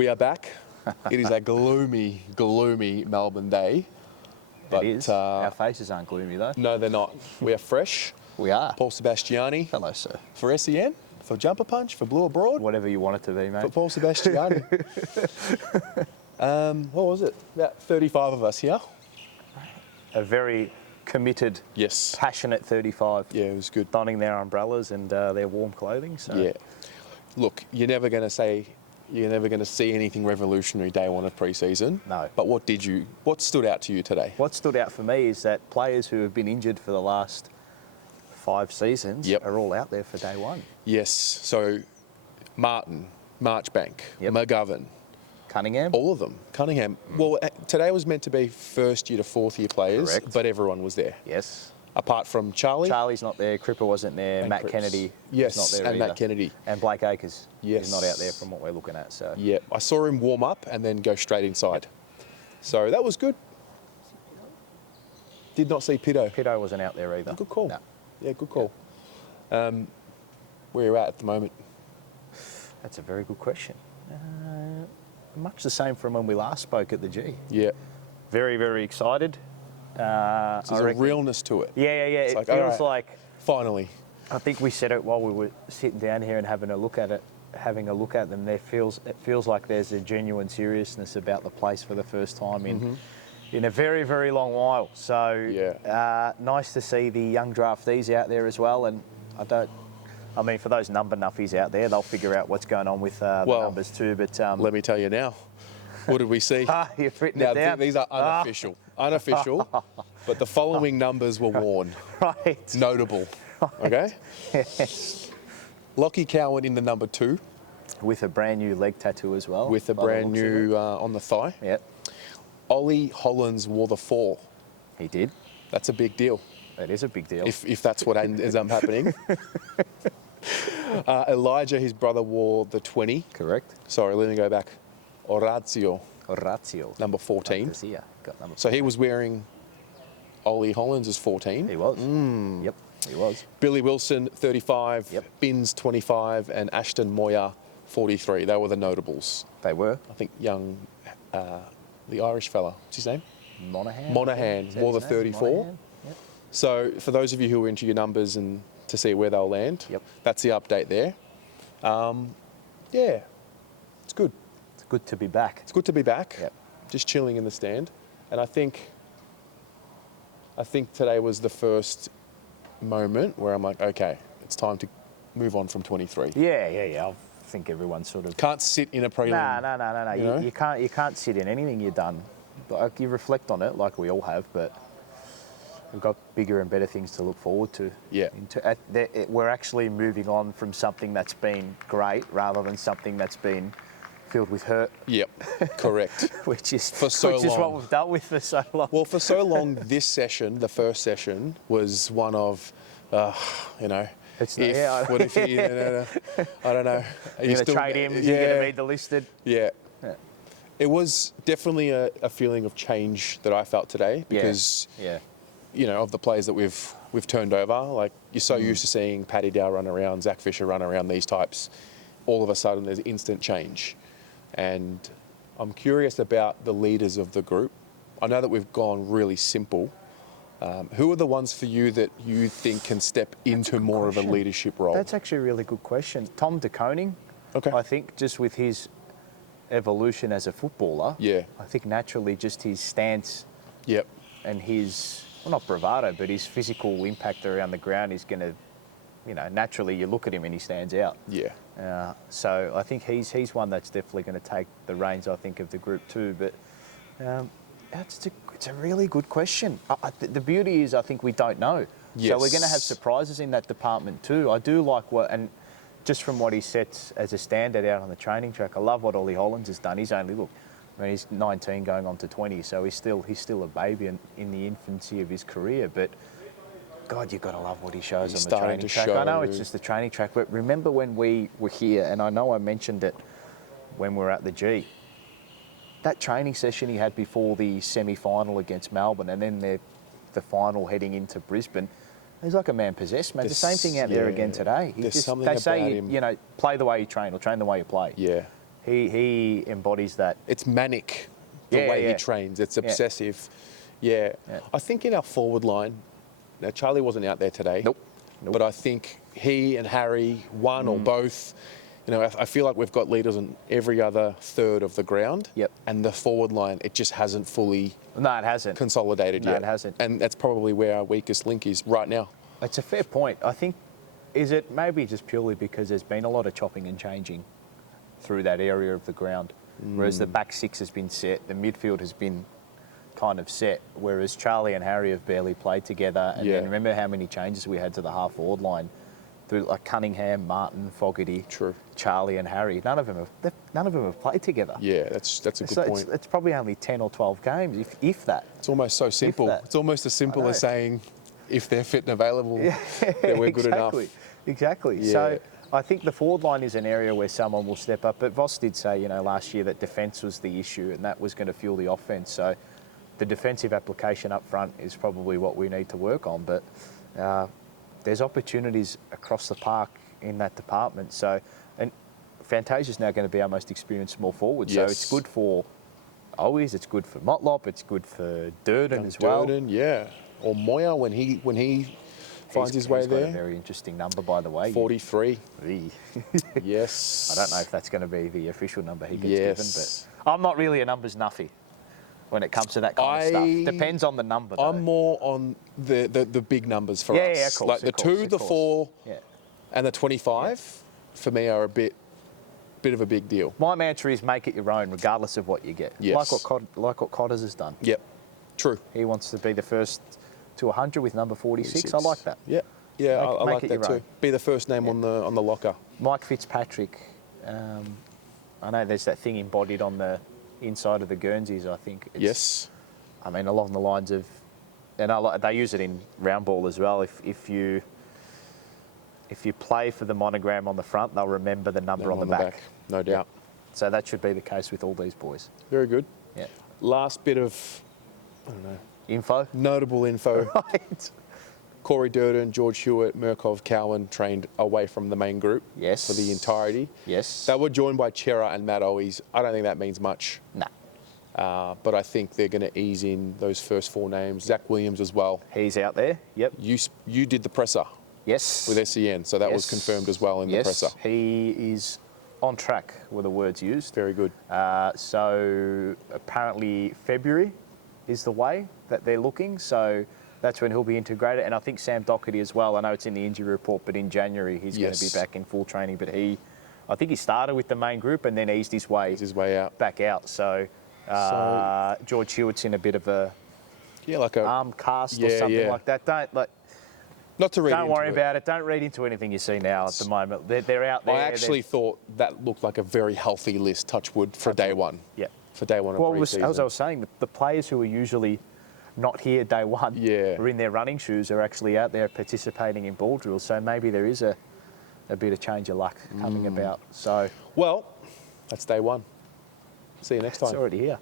We are back. It is a gloomy, gloomy Melbourne day. But, it is. Our faces aren't gloomy though. No, they're not. We are fresh. We are. Paul Sebastiani. Hello, sir. For SEN, for Jumper Punch, for Blue Abroad. Whatever you want it to be, mate. For Paul Sebastiani. What was it? About 35 of us here. A very committed, yes, passionate 35. Yeah, it was good. Donning their umbrellas and their warm clothing. So. Yeah. Look, you're never going to see anything revolutionary day one of pre-season. No. But what stood out to you today? What stood out for me is that players who have been injured for the last 5 seasons are all out there for day one. Yes. So Martin, Marchbank, McGovern, Cunningham. all of them. Cunningham. Well, today was meant to be first year to fourth year players, correct, but everyone was there. Yes. Apart from Charlie. Charlie's not there. Cripper wasn't there. Matt Cripps. Kennedy Yes, was not there and either. Matt Kennedy. And Blake Acres. Yes. He's not out there from what we're looking at. So. Yeah, I saw him warm up and then go straight inside. So that was good. Did not see Pito. Pito wasn't out there either. Good call. No. Yeah, good call. Where are you at the moment? That's a very good question. Much the same from when we last spoke at the G. Yeah. Very, very excited. There's a realness to it. Yeah. It's It feels like... Finally. I think we said it while we were sitting down here and having a look at them. It feels like there's a genuine seriousness about the place for the first time in a very, very long while. So nice to see the young draftees out there as well. And for those number nuffies out there, they'll figure out what's going on with the numbers too. But let me tell you now. What did we see? You've written now, it down. These are unofficial. Unofficial. But the following numbers were worn. Right. Notable. Right. Okay? Yes. Lockie Cowan in the number 2. With a brand new leg tattoo as well. With a brand new on the thigh. Yep. Ollie Hollins wore the 4. He did. That's a big deal. It is a big deal. If that's what ends up happening. Elijah, his brother, wore the 20. Correct. Sorry, let me go back. Orazio, number 14. Got number 14. So he was wearing Ollie Hollins as 14. He was. Yep, he was. Billy Wilson, 35. Yep. Binns, 25. And Ashton Moyer, 43. They were the notables. They were. I think young, the Irish fella, what's his name? Monaghan wore the 34. Yep. So for those of you who are into your numbers and to see where they'll land, that's the update there. It's good. It's good to be back. It's good to be back. Yep. Just chilling in the stand. And I think today was the first moment where I'm like, okay, it's time to move on from 23. Yeah. I think everyone sort of... Can't sit in a prelim. No. You can't sit in anything you've done. Like, you reflect on it like we all have, but we've got bigger and better things to look forward to. Yeah. We're actually moving on from something that's been great rather than something that's been filled with hurt. Yep, correct. which is long. what we've dealt with for so long. Well, for so long, this session, the first session, was one of, what if you, I don't know. Are you're going to trade him? You're going to read the listed? Yeah. It was definitely a feeling of change that I felt today because, of the players that we've turned over. Like, you're so used to seeing Paddy Dow run around, Zach Fisher run around, these types. All of a sudden, there's instant change. And I'm curious about the leaders of the group. I know that we've gone really simple. Who are the ones for you that you think can step into more of a leadership role? That's actually a really good question. Tom de Koning, I think, just with his evolution as a footballer, I think naturally just his stance and his, well, not bravado, but his physical impact around the ground is going to, naturally you look at him and he stands out. Yeah. So I think he's one that's definitely going to take the reins, I think, of the group too. But it's a really good question. The beauty is I think we don't know. Yes. So we're going to have surprises in that department too. I do like just from what he sets as a standard out on the training track, I love what Ollie Hollins has done. He's he's 19 going on to 20, so he's still a baby in the infancy of his career. But God, you've got to love what he shows on the training track. I know it's just the training track, but remember when we were here, and I know I mentioned it when we were at the G, that training session he had before the semi-final against Melbourne and then the final heading into Brisbane, he's like a man possessed, mate. The same thing out there again today. They say, play the way you train or train the way you play. Yeah. He embodies that. It's manic, the way he trains. It's obsessive. Yeah. I think in our forward line, now Charlie wasn't out there today. Nope. But I think he and Harry, one or both, you know, I feel like we've got leaders on every other third of the ground. Yep. And the forward line, it just hasn't fully consolidated yet. No, it hasn't. And that's probably where our weakest link is right now. It's a fair point. I think, is it maybe just purely because there's been a lot of chopping and changing through that area of the ground, whereas the back six has been set, the midfield has been kind of set, whereas Charlie and Harry have barely played together. And then remember how many changes we had to the half forward line through like Cunningham, Martin, Fogarty, Charlie and Harry. None of them have played together. Yeah, that's a good point. It's probably only 10 or 12 games, if that. It's almost so simple. It's almost as simple as saying, if they're fit and available, then we're good enough. Exactly. Yeah. So I think the forward line is an area where someone will step up. But Voss did say, last year that defence was the issue and that was going to fuel the offence. So the defensive application up front is probably what we need to work on. But there's opportunities across the park in that department. So, and Fantasia's now going to be our most experienced small forward. So it's good for Owies, it's good for Motlop, it's good for Durden as well. Durden, yeah. Or Moya when he finds his way he's there. Got a very interesting number, by the way. 43. Yes. I don't know if that's going to be the official number he gets given, but I'm not really a numbers nuffy when it comes to that kind of stuff. Depends on the number, though. I'm more on the big numbers for us. Yeah, of course. Like the 2, the 4, and the 25, for me are a bit of a big deal. My mantra is make it your own, regardless of what you get. Yes. Like what Cotters has done. Yep. True. He wants to be the first to 100 with number 46. I like that. Yeah. Yeah, I like that too. Be the first name on the locker. Mike Fitzpatrick. I know there's that thing embodied on the inside of the Guernseys, I think. Yes. I mean, along the lines of, and they use it in round ball as well. If you play for the monogram on the front, they'll remember the number on the back. No doubt. So that should be the case with all these boys. Very good. Yeah. Last bit of, I don't know. Info? Notable info. Right. Corey Durden, George Hewitt, Murkov, Cowan trained away from the main group. Yes. For the entirety. Yes. They were joined by Chera and Matt Owies. I don't think that means much. No. But I think they're going to ease in those first 4 names. Zach Williams as well. He's out there. Yep. You did the presser. Yes. With SEN, so that was confirmed as well in the presser. He is on track, were the words used. Very good. So apparently February is the way that they're looking. So that's when he'll be integrated. And I think Sam Doherty as well. I know it's in the injury report, but in January he's going to be back in full training. But I think he started with the main group and then eased his way out. Back out. So George Hewitt's in a bit of a arm cast or something like that. Not to read Don't into worry about it. Don't read into anything you see now at the moment. They're out there. I actually thought that looked like a very healthy list, touch wood, for day one. Yeah. For day one of pre-season. As I was saying, the players who are usually not here day one or in their running shoes are actually out there participating in ball drills. So maybe there is a bit of change of luck coming about. So well, that's day one. See you next time. It's already here.